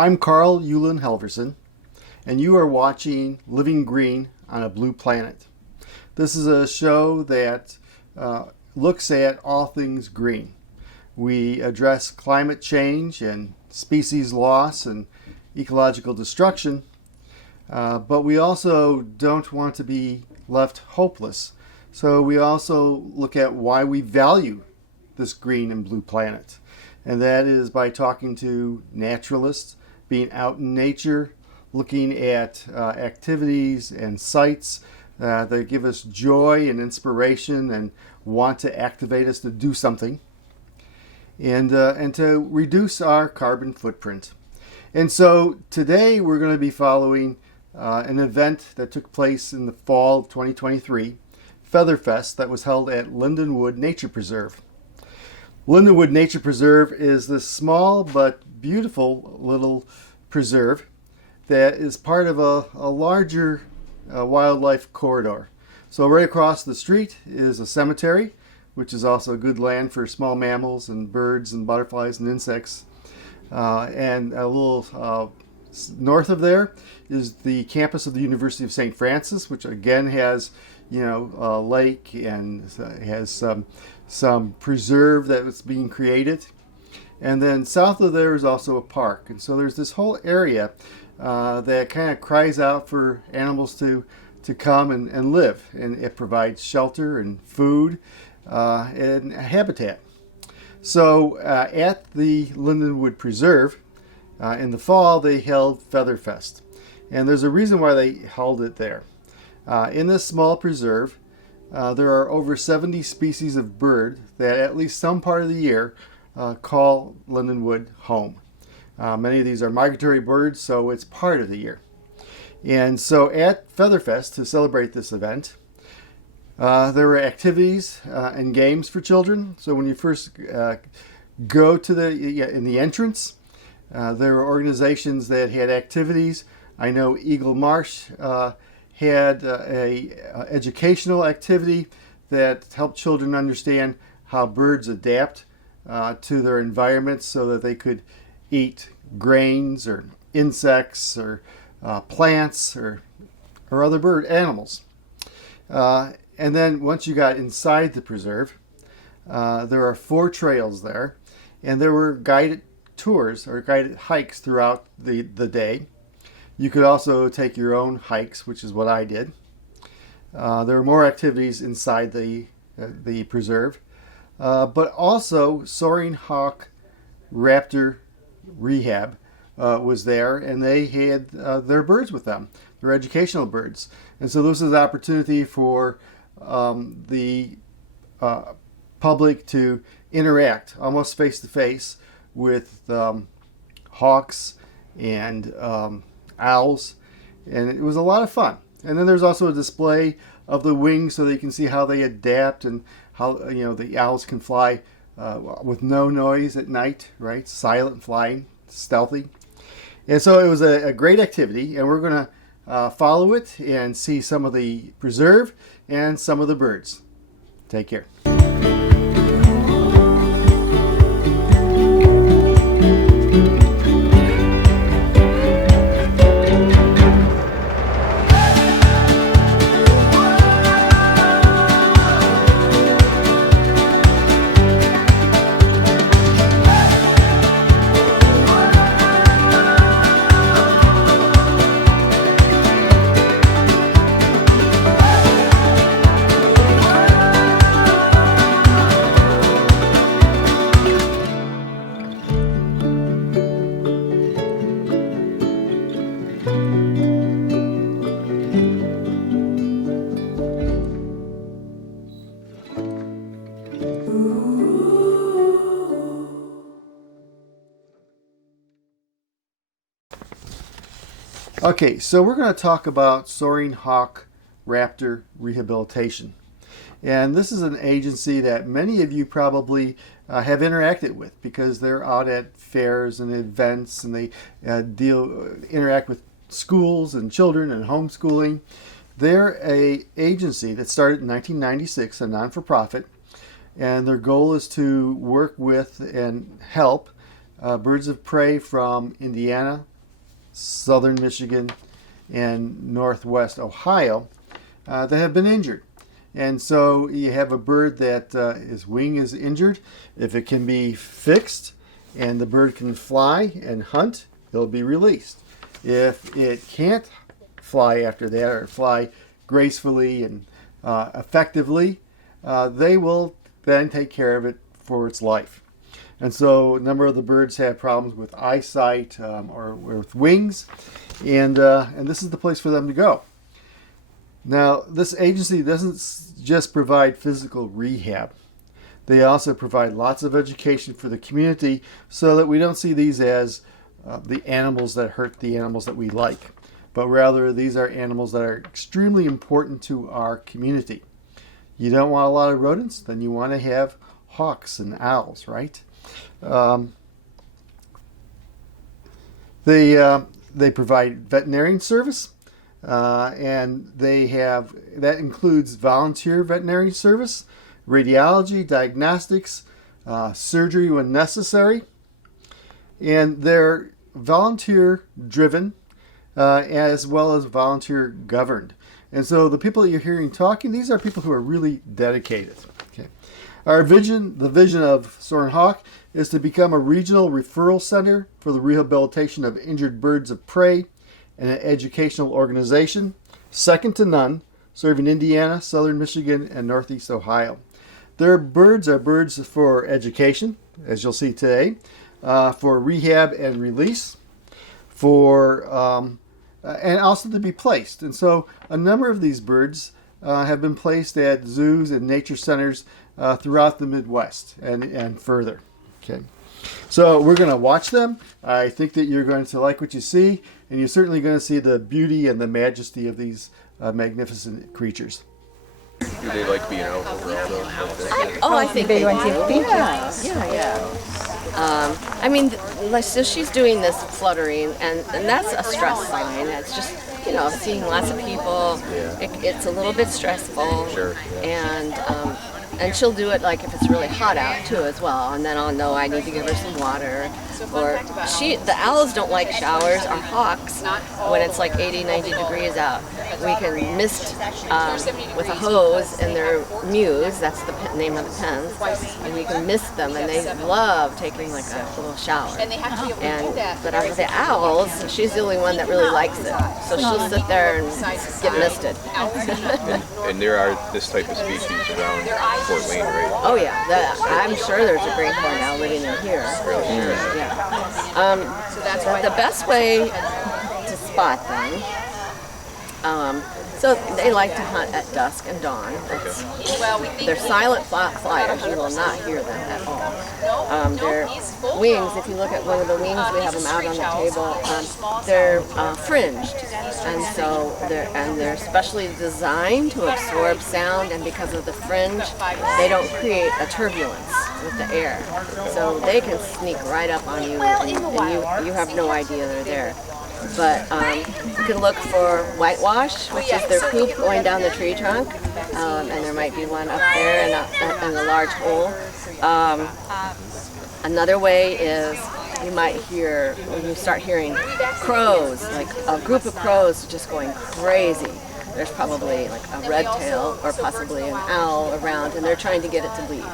I'm Carl Yulin Helverson, and you are watching Living Green on a Blue Planet. This is a show that looks at all things green. We address climate change and species loss and ecological destruction, but we also don't want to be left hopeless. So we also look at why we value this green and blue planet. And that is by talking to naturalists, being out in nature, looking at activities and sites that give us joy and inspiration and want to activate us to do something and to reduce our carbon footprint. And so today we're going to be following an event that took place in the fall of 2023, Festher Fest, that was held at Lindenwood Nature Preserve. Lindenwood Nature Preserve is this small but beautiful little preserve that is part of a larger wildlife corridor. So right across the street is a cemetery, which is also good land for small mammals and birds and butterflies and insects. And a little north of there is the campus of the University of St. Francis, which again has, a lake and has some preserve that was being created. And then south of there is also a park. And so there's this whole area that kind of cries out for animals to come and live. And it provides shelter and food and habitat. So at the Lindenwood Preserve in the fall, they held Festher Fest. And there's a reason why they held it there. In this small preserve, there are over 70 species of bird that at least some part of the year call Lindenwood home. Many of these are migratory birds, so it's part of the year. And so at Festher Fest, to celebrate this event, there were activities and games for children. So when you first go to in the entrance, there were organizations that had activities. I know Eagle Marsh had a educational activity that helped children understand how birds adapt to their environments so that they could eat grains or insects or plants or other bird animals. And then once you got inside the preserve, there are 4 trails there, and there were guided tours or guided hikes throughout the day. You could also take your own hikes, which is what I did. There were more activities inside the preserve, but also Soarin Hawk Raptor Rehab was there, and they had their birds with them, their educational birds. And so this is an opportunity for the public to interact almost face to face with hawks and owls, and it was a lot of fun. And then there's also a display of the wings so that you can see how they adapt and how the owls can fly with no noise at night, right? Silent flying, stealthy. And so it was a great activity, and we're going to follow it and see some of the preserve and some of the birds. Take care. Okay, so we're going to talk about Soarin Hawk Raptor Rehabilitation. And this is an agency that many of you probably have interacted with because they're out at fairs and events, and they interact with schools and children and homeschooling. They're an agency that started in 1996, a non-for-profit, and their goal is to work with and help birds of prey from Indiana, southern Michigan, and northwest Ohio that have been injured. And so you have a bird that his wing is injured. If it can be fixed and the bird can fly and hunt, it'll be released. If it can't fly after that, or fly gracefully and effectively, they will then take care of it for its life. And so a number of the birds have problems with eyesight or with wings, and this is the place for them to go. Now, this agency doesn't just provide physical rehab. They also provide lots of education for the community so that we don't see these as the animals that hurt the animals that we like, but rather these are animals that are extremely important to our community. You don't want a lot of rodents, then you want to have hawks and owls, right? They provide veterinarian service, and that includes volunteer veterinary service, radiology, diagnostics, surgery when necessary, and they're volunteer driven as well as volunteer governed. And so the people that you're hearing talking, these are people who are really dedicated. Okay. Our vision, the vision of Soarin Hawk, is to become a regional referral center for the rehabilitation of injured birds of prey and an educational organization, second to none, serving Indiana, southern Michigan, and northeast Ohio. Their birds are birds for education, as you'll see today, for rehab and release, and also to be placed. And so a number of these birds have been placed at zoos and nature centers throughout the Midwest and further. Okay, so we're going to watch them. I think that you're going to like what you see, and you're certainly going to see the beauty and the majesty of these magnificent creatures. Do they like being out overall though? I think they do. Yeah. I mean, so she's doing this fluttering, and that's a stress sign. It's just, seeing lots of people. It's a little bit stressful. Sure. And she'll do it like if it's really hot out too as well, and then I'll know I need to give her some water. Or the owls don't like showers. Our hawks, when it's like 80, 90 degrees out, we can mist with a hose in their mews, that's the name of the pens, and we can mist them, and they love taking like a little shower. But out of the owls, she's the only one that really likes it, so she'll sit there and get misted. And there are this type of species around Fort Wayne, right? Oh yeah, I'm sure there's a great horned owl living in here. Really? Yeah. The best way to spot them, so they like to hunt at dusk and dawn. They're silent flyers. You will not hear them at all. Their wings, if you look at one of the wings, we have them out on the table, they're fringed. And so they're specially designed to absorb sound, and because of the fringe, they don't create a turbulence with the air. So they can sneak right up on you, and you have no idea they're there. But you can look for whitewash, which is their poop going down the tree trunk, and there might be one up there in a large hole. Another way is you might hear, when you start hearing crows, like a group of crows just going crazy. There's probably like a red tail or possibly an owl around, and they're trying to get it to leave.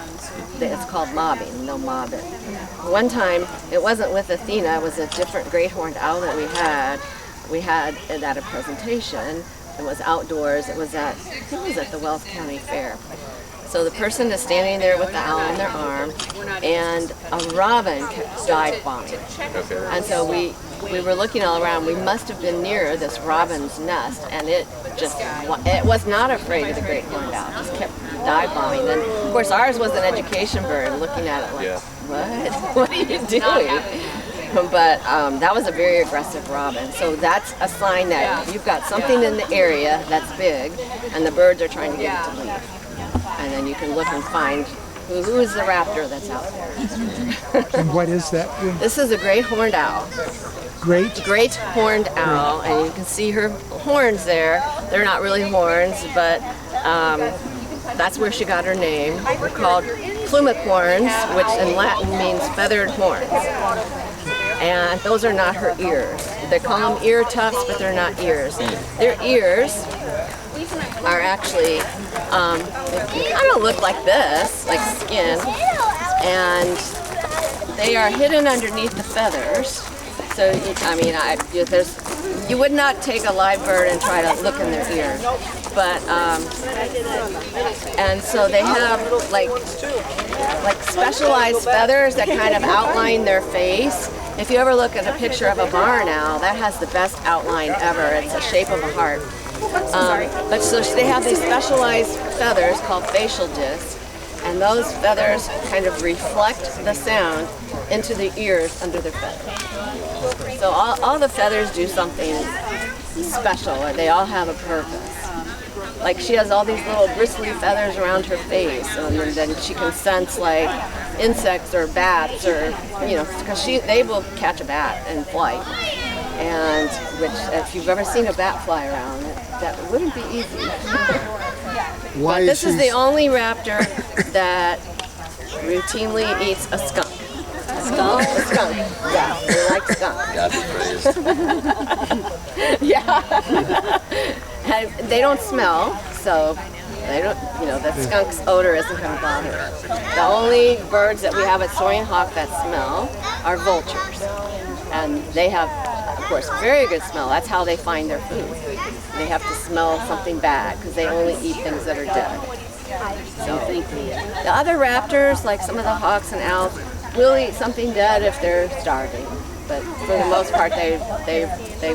It's called mobbing. They'll mob it. One time, it wasn't with Athena, it was a different great horned owl that we had it at a presentation. It was outdoors. It was at the Wells County Fair. So the person is standing there with the owl on their arm, and a robin kept dive bombing. And so we were looking all around. We must have been near this robin's nest, and it was not afraid of the great horned owl. Just kept dive bombing. And of course, ours was an education bird, looking at it like, what? What are you doing? But that was a very aggressive robin. So that's a sign that you've got something in the area that's big, and the birds are trying to get it to leave. And then you can look and find who is the raptor that's out there. And what is that? This is a great horned owl. Great horned owl, and you can see her horns there. They're not really horns, but that's where she got her name. They're called plumicorns, which in Latin means feathered horns. And those are not her ears. They call them ear tufts, but they're not ears. Their ears are actually, they kind of look like this, like skin, and they are hidden underneath the feathers. So, I mean, you would not take a live bird and try to look in their ear. But, and so they have like specialized feathers that kind of outline their face. If you ever look at a picture of a barn owl, that has the best outline ever. It's the shape of a heart. But so they have these specialized feathers called facial discs, and those feathers kind of reflect the sound into the ears under their feathers. So all the feathers do something special, or they all have a purpose. Like she has all these little bristly feathers around her face, and then she can sense like insects or bats, or because they will catch a bat in flight. And which, if you've ever seen a bat fly around, that wouldn't be easy. Why this is the only raptor that routinely eats a skunk. A skunk? A skunk. Yeah, they like skunk. God be praised. Yeah. And they don't smell, so they don't. The skunk's odor isn't going to bother them. The only birds that we have at Soarin Hawk that smell are vultures, and they have, of course, very good smell. That's how they find their food. They have to smell something bad because they only eat things that are dead. So the other raptors, like some of the hawks and owls, will eat something dead if they're starving. But for the most part, they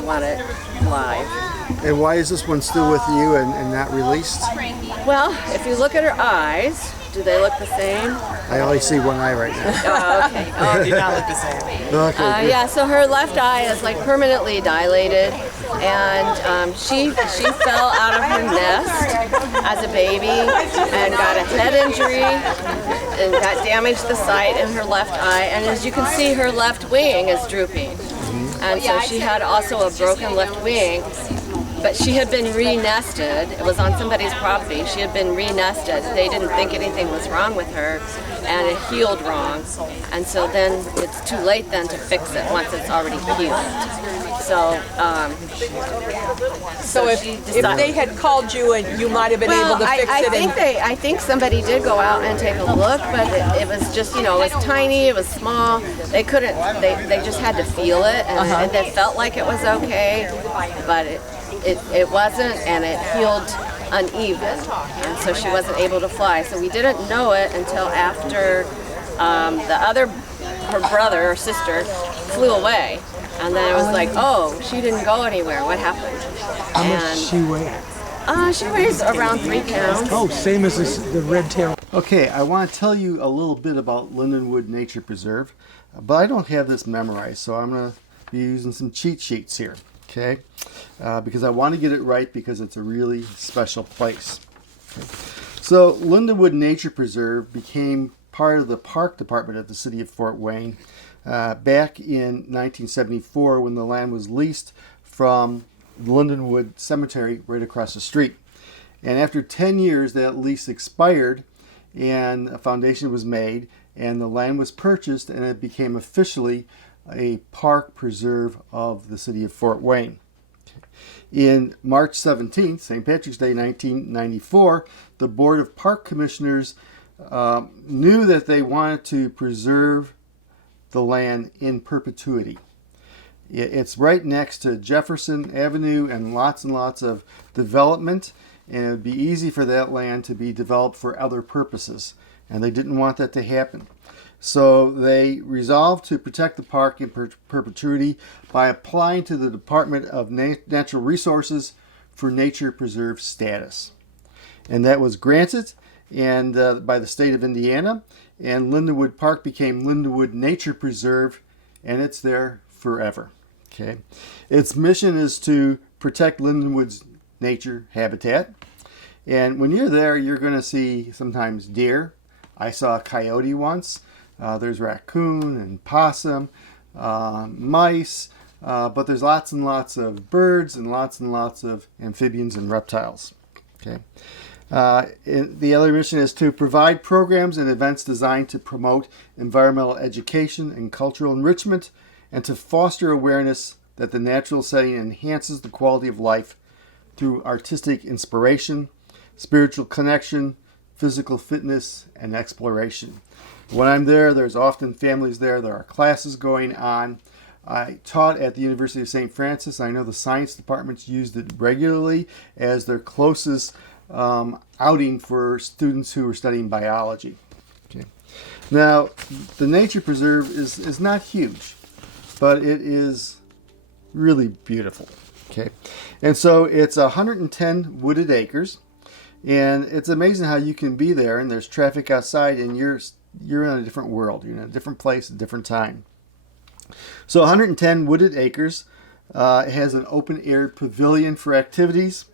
want it live. And why is this one still with you and not released? Well, if you look at her eyes, do they look the same? I only see one eye right now. Oh, okay. Oh, They do not look the same. Okay. yeah, so her left eye is like permanently dilated, and she fell out of her nest as a baby and got a head injury, and that damaged the sight in her left eye, and as you can see, her left wing is drooping. And so she had also a broken left wing, but she had been re-nested. It was on somebody's property. She had been re-nested. They didn't think anything was wrong with her, and it healed wrong. And so then it's too late then to fix it once it's already healed. So if they had called you and you might have been able to fix it. I think somebody did go out and take a look, but it was just, it was tiny, it was small. They couldn't, they just had to feel it, and they felt like it was okay, but it wasn't, and it healed uneven, and so she wasn't able to fly. So we didn't know it until after her brother or sister flew away. And then it was like, oh, she didn't go anywhere. What happened? How much does she weigh? She weighs around 3 pounds. Oh, same as the red tail. Okay, I want to tell you a little bit about Lindenwood Nature Preserve, but I don't have this memorized, so I'm going to be using some cheat sheets here, okay? Because I want to get it right because it's a really special place. Okay. So Lindenwood Nature Preserve became part of the park department of the city of Fort Wayne back in 1974 when the land was leased from the Lindenwood Cemetery right across the street. And after 10 years that lease expired and a foundation was made and the land was purchased and it became officially a park preserve of the city of Fort Wayne. In March 17th, St. Patrick's Day 1994, the Board of Park Commissioners knew that they wanted to preserve the land in perpetuity. It's right next to Jefferson Avenue and lots of development, and it would be easy for that land to be developed for other purposes, and they didn't want that to happen. So they resolved to protect the park in perpetuity by applying to the Department of Natural Resources for nature preserve status. And that was granted by the state of Indiana, and Lindenwood Park became Lindenwood Nature Preserve, and it's there forever. Okay, its mission is to protect Lindenwood's nature habitat, and when you're there, you're going to see sometimes deer. I saw a coyote once. There's raccoon and possum, mice, but there's lots and lots of birds and lots of amphibians and reptiles. Okay. The other mission is to provide programs and events designed to promote environmental education and cultural enrichment, and to foster awareness that the natural setting enhances the quality of life through artistic inspiration, spiritual connection, physical fitness, and exploration. When I'm there, there's often families there. There are classes going on. I taught at the University of St. Francis. I know the science departments used it regularly as their closest outing for students who are studying biology. Okay. Now, the nature preserve is not huge, but it is really beautiful. Okay, and so it's 110 wooded acres, and it's amazing how you can be there and there's traffic outside and you're in a different world. You're in a different place, a different time. So 110 wooded acres. It has an open-air pavilion for activities.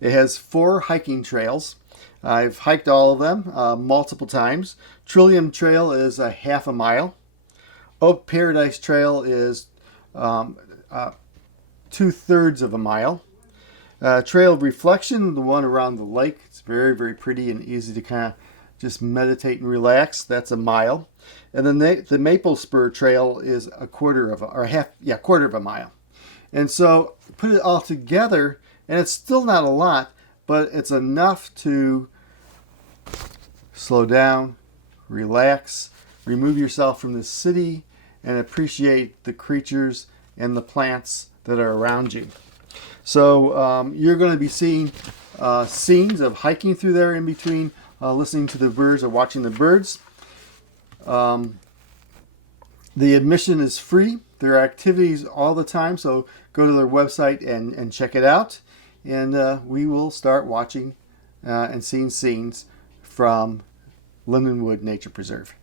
It has 4 hiking trails. I've hiked all of them multiple times. Trillium Trail is a half a mile. Oak Paradise Trail is 2/3 of a mile. Trail of Reflection, the one around the lake, it's very, very pretty and easy to kind of just meditate and relax. That's a mile. And then the Maple Spur Trail is quarter of a mile. And so put it all together, and it's still not a lot, but it's enough to slow down, relax, remove yourself from the city, and appreciate the creatures and the plants that are around you. So you're going to be seeing scenes of hiking through there in between, listening to the birds or watching the birds. The admission is free. There are activities all the time, so go to their website and check it out. And we will start watching and seeing scenes from Lindenwood Nature Preserve.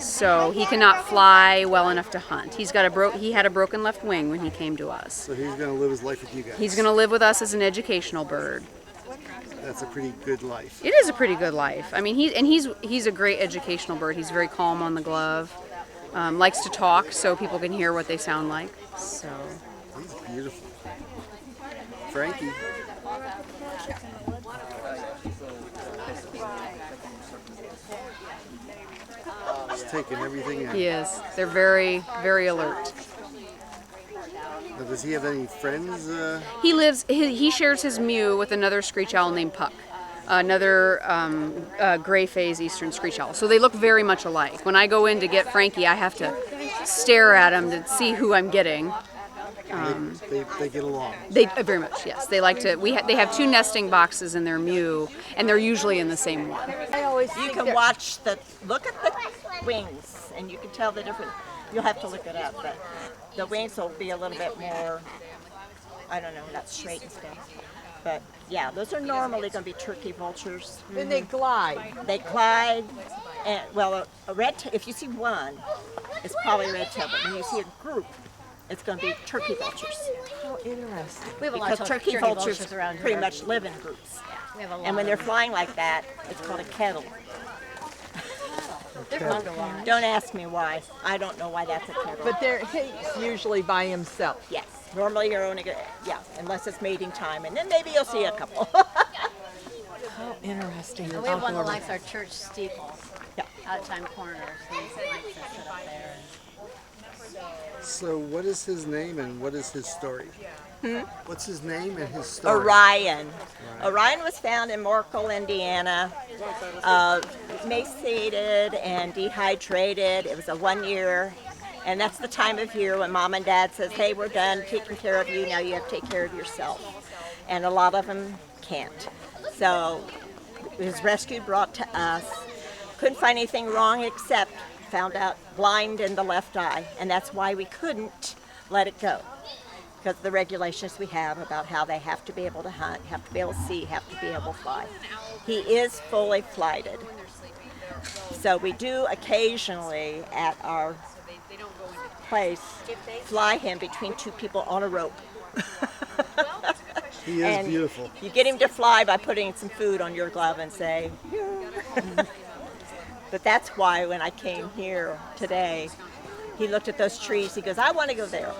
So he cannot fly well enough to hunt. He had a broken left wing when he came to us. So he's going to live his life with you guys. He's going to live with us as an educational bird. That's a pretty good life. It is a pretty good life. I mean, he's a great educational bird. He's very calm on the glove. Likes to talk so people can hear what they sound like. So He's beautiful. Frankie. He's taking everything in. he is. They're very, very alert. Now, does he have any friends? He shares his mew with another screech owl named Puck, another gray phase eastern screech owl. So they look very much alike. When I go in to get Frankie, I have to stare at him to see who I'm getting. They get along. They very much, yes. They like to. They have 2 nesting boxes in their mew, and they're usually in the same one. You can look at the wings, and you can tell the difference. You'll have to look it up, but the wings will be a little bit more, I don't know, not straight and stuff. But yeah, those are normally going to be turkey vultures. And they glide. They glide, and well, if you see one, it's probably red-tailed, but when you see a group, it's going to be turkey vultures. How interesting. We have a lot Because of turkey vultures around here. pretty much live in groups. We have a lot And when of they're them. flying like that, it's called a kettle. They're fun to watch. Don't ask me why. I don't know why that's a kettle. But he's usually by himself. Yes, normally you're only unless it's mating time, and then maybe you'll see a couple. How interesting. And we have one that likes our church steeple. Yeah. Out of time corners. He likes to sit up there. So what is his name and what is his story? What's his name and his story? Orion. Orion was found in Morkel, Indiana, emaciated and dehydrated. It was a 1 year, and that's the time of year when mom and dad says, hey, we're done taking care of you, now you have to take care of yourself. And a lot of them can't. So he was rescued, brought to us. Couldn't find anything wrong except found out blind in the left eye, and that's why we couldn't let it go. Because of the regulations we have about how they have to be able to hunt, have to be able to see, have to be able to fly. He is fully flighted. So we do occasionally at our place fly him between 2 people on a rope. He is And beautiful. You get him to fly by putting some food on your glove and say, "Here." But that's why when I came here today, he looked at those trees, he goes, I want to go there.